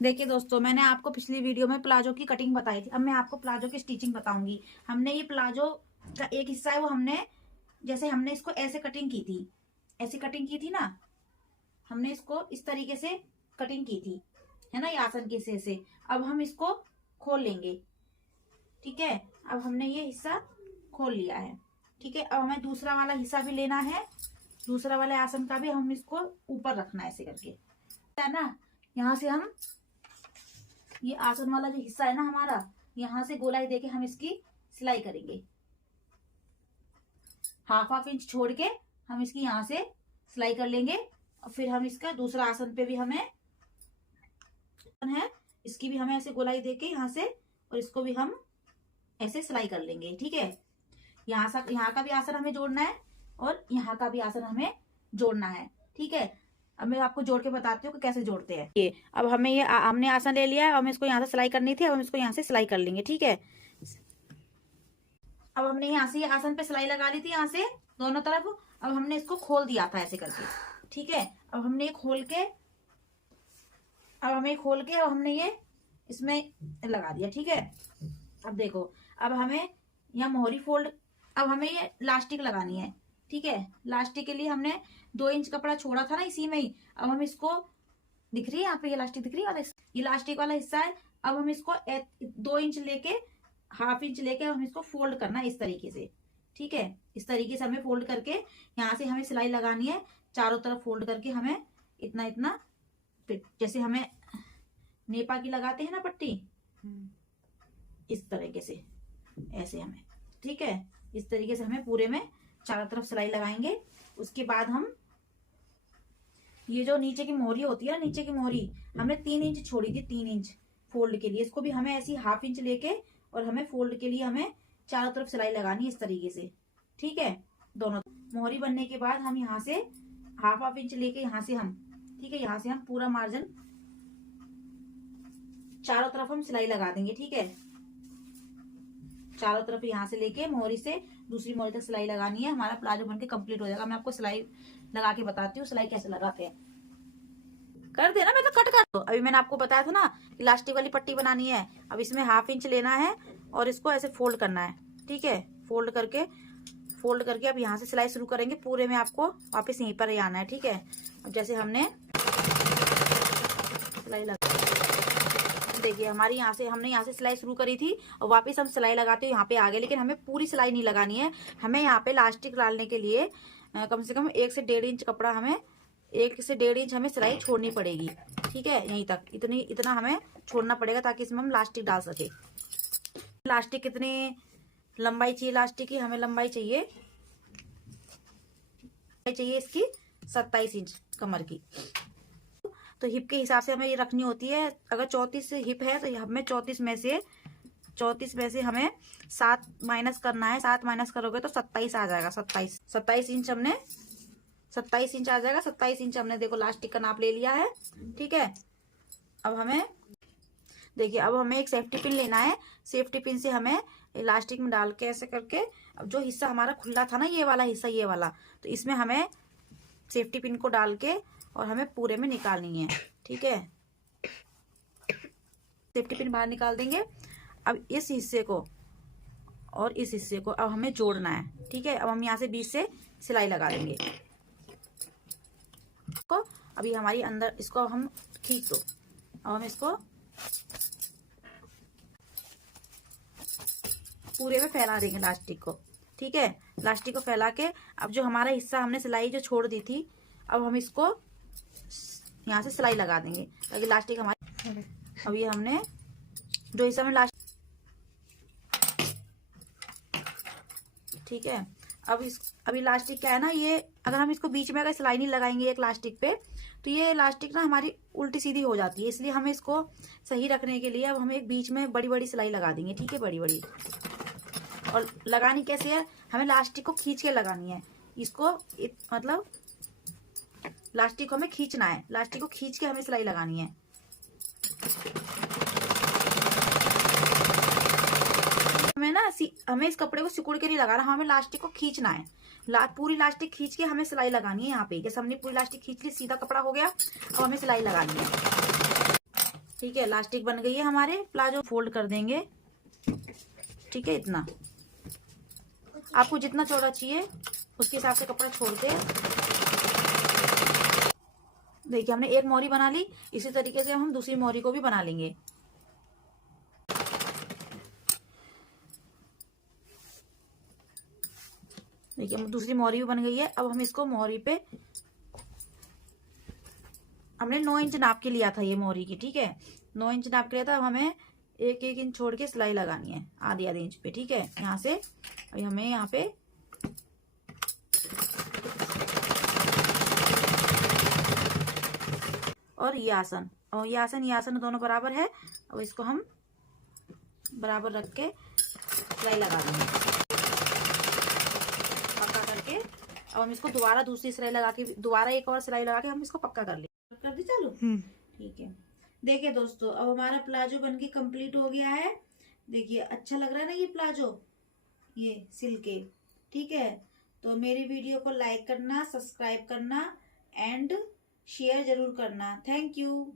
देखिए दोस्तों, मैंने आपको पिछली वीडियो में प्लाजो की कटिंग बताई थी। अब मैं आपको प्लाजो की स्टिचिंग बताऊंगी। हमने ये प्लाजो का एक हिस्सा है, वो हमने इसको ऐसे कटिंग की थी, ऐसी कटिंग की थी ना। हमने इसको इस तरीके से कटिंग की थी, है ना, ये आसन के हिस्से से। अब हम इसको खोल लेंगे, ठीक है। अब हमने ये हिस्सा खोल लिया है, ठीक है। अब हमें दूसरा वाला हिस्सा भी लेना है, दूसरा वाले आसन का भी हम इसको ऊपर रखना है ऐसे करके, है ना। यहाँ से हम ये आसन वाला जो हिस्सा है ना हमारा, यहाँ से गोलाई देके हम इसकी सिलाई करेंगे। हाफ इंच छोड़ के हम इसकी यहाँ से सिलाई कर लेंगे। और फिर हम इसका दूसरा आसन पे भी हमें है, इसकी भी हमें ऐसे गोलाई देके यहाँ से, और इसको भी हम ऐसे सिलाई कर लेंगे, ठीक है। यहाँ का भी आसन हमें जोड़ना है और यहाँ का भी आसन हमें जोड़ना है, ठीक है। अब मैं आपको जोड़ के बताती हूँ कि कैसे जोड़ते हैं। ये अब हमने आसन ले लिया है, अब हमें इसको यहाँ से सिलाई करनी थी। अब हम इसको यहाँ से सिलाई कर लेंगे, ठीक है। अब हमने यहाँ से आसन पे सिलाई लगा ली थी, यहाँ से दोनों तरफ। अब हमने इसको खोल दिया था ऐसे करके, ठीक है। अब हमने ये खोल के अब हमने ये इसमें लगा दिया, ठीक है। अब देखो, अब हमें यहाँ मोहरी फोल्ड, अब हमें ये लास्टिक लगानी है, ठीक है। लास्टिक के लिए हमने 2 इंच कपड़ा छोड़ा था ना इसी में ही। अब हम इसको, दिख रही है यहाँ पे ये लास्टिक दिख रही है, ये लास्टिक वाला हिस्सा है। अब हम इसको 2 इंच लेके, हाफ इंच लेके हम इसको फोल्ड करना है इस तरीके से, ठीक है। इस तरीके से हमें फोल्ड करके यहाँ से हमें सिलाई लगानी है। चारों तरफ फोल्ड करके हमें इतना इतना, जैसे हमें नेपा की लगाते हैं ना पट्टी, इस तरीके से ऐसे हमें, ठीक है। इस तरीके से हमें पूरे में चारों तरफ सिलाई लगाएंगे। उसके बाद हम ये जो नीचे की मोहरी होती है ना, नीचे की मोहरी हमने 3 इंच छोड़ी थी, 3 इंच फोल्ड के लिए। इसको भी हमें ऐसी हाफ इंच लेके, और हमें फोल्ड के लिए हमें चारों तरफ सिलाई लगानी है इस तरीके से, ठीक है। दोनों मोहरी बनने के बाद हम यहाँ से हाफ इंच लेके यहाँ से हम, ठीक है, यहाँ से हम पूरा मार्जिन चारों तरफ हम सिलाई लगा देंगे, ठीक है। चारों तरफ यहाँ से लेके मोहरी से दूसरी मोहरी तक सिलाई लगानी है। हमारा प्लाजो बनके कंप्लीट हो जाएगा। मैं आपको सिलाई लगा के बताती हूँ सिलाई कैसे लगाते हैं। कर देना, मैं तो कट कर दो। अभी मैंने आपको बताया था ना, इलास्टिक वाली पट्टी बनानी है। अब इसमें हाफ इंच लेना है और इसको ऐसे फोल्ड करना है, ठीक है। फोल्ड करके अब यहाँ से सिलाई शुरू करेंगे। पूरे में आपको वापस यहीं पर ही आना है, ठीक है। अब जैसे हमने सिलाई लगा, देखिए हमारी हमने यहाँ से सिलाई शुरू करी थी और वापस हम सिलाई लगाते हुए यहाँ पे आ गए। लेकिन हमें पूरी सिलाई नहीं लगानी है। हमें यहाँ पे इलास्टिक डालने के लिए कम से कम 1 से 1.5 इंच कपड़ा, हमें 1 से 1.5 इंच हमें सिलाई छोड़नी पड़ेगी, ठीक है। यहीं तक इतना हमें छोड़ना पड़ेगा, ताकि इसमें हम इलास्टिक डाल सके। इलास्टिक कितनी लंबाई चाहिए, इलास्टिक की हमें लंबाई चाहिए इसकी 27 इंच कमर की। तो हिप के हिसाब से हमें ये रखनी होती है। अगर 34 हिप है तो हमें 34 में से हमें 7 माइनस करना है। 7 माइनस करोगे तो 27 आ जाएगा। 27 इंच हमने 27 इंच आ जाएगा। 27 इंच हमने देखो लास्टिक का नाप ले लिया है, ठीक है। अब हमें देखिए, अब हमें एक सेफ्टी पिन लेना है। सेफ्टी पिन से हमें इलास्टिक में डाल के ऐसे करके, अब जो हिस्सा हमारा खुला था ना, ये वाला हिस्सा, ये वाला, तो इसमें हमें सेफ्टी पिन को डाल के और हमें पूरे में निकालनी है, ठीक है। सेफ्टी पिन बाहर निकाल देंगे। अब इस हिस्से को और इस हिस्से को अब हमें जोड़ना है, ठीक है। अब हम यहाँ से बीच से सिलाई लगा देंगे को। अभी हमारी अंदर इसको हम खींच दो। अब हम इसको पूरे में फैला देंगे इलास्टिक को, ठीक है। इलास्टिक को फैला के अब जो हमारा हिस्सा हमने सिलाई जो छोड़ दी थी, अब हम इसको यहाँ से सिलाई लगा देंगे ताकि इलास्टिक हमारी, अब ये हमने जो हिस्सा में लास्ट, ठीक है। अब इलास्टिक क्या है ना, ये अगर हम इसको बीच में अगर सिलाई नहीं लगाएंगे एक इलास्टिक पे, तो ये इलास्टिक ना हमारी उल्टी सीधी हो जाती है। इसलिए हमें इसको सही रखने के लिए अब हम एक बीच में बड़ी बड़ी सिलाई लगा देंगे, ठीक है, बड़ी बड़ी। और लगानी कैसे है, हमें इलास्टिक को खींच के लगानी है। इसको मतलब इलास्टिक को हमें खींचना है, इलास्टिक को खींच के हमें सिलाई लगानी है। हमें इस कपड़े को सिकुड़ के नहीं लगाना, हमें इलास्टिक को खींचना है। पूरी इलास्टिक खींच के हमें सिलाई लगानी है। यहाँ पे जैसे हमने पूरी इलास्टिक खींच ली, सीधा कपड़ा हो गया। अब हमें सिलाई लगानी है। ठीक है, इलास्टिक बन गई है हमारे प्लाजो। फोल्ड कर देंगे, ठीक है, इतना। आपको जितना चौड़ा चाहिए उसके हिसाब से कपड़ा छोड़ के। देखिए हमने एक मोहरी बना ली, इसी तरीके से हम दूसरी मोहरी को भी बना लेंगे। देखिए दूसरी मोहरी भी बन गई है। अब हम इसको मोहरी पे, हमने 9 इंच नाप के लिया था ये मोहरी की, ठीक है, 9 इंच नाप के लिया था। अब हमें 1-1 इंच छोड़ के सिलाई लगानी है, आधे इंच पे, ठीक है, यहाँ से। अभी हमें यहाँ पे और ये आसन, और ये आसन दोनों बराबर है। अब इसको हम बराबर रख के सिलाई लगा देंगे पक्का करके। अब हम इसको दोबारा दूसरी सिलाई लगा के, दोबारा एक और सिलाई लगा के हम इसको पक्का कर दी चालू। ठीक है, देखिए दोस्तों अब हमारा प्लाजो बनके कंप्लीट हो गया है। देखिए अच्छा लग रहा है ना ये प्लाजो, ये सिल्क के, ठीक है। तो मेरी वीडियो को लाइक करना, सब्सक्राइब करना एंड शेयर जरूर करना। Thank you.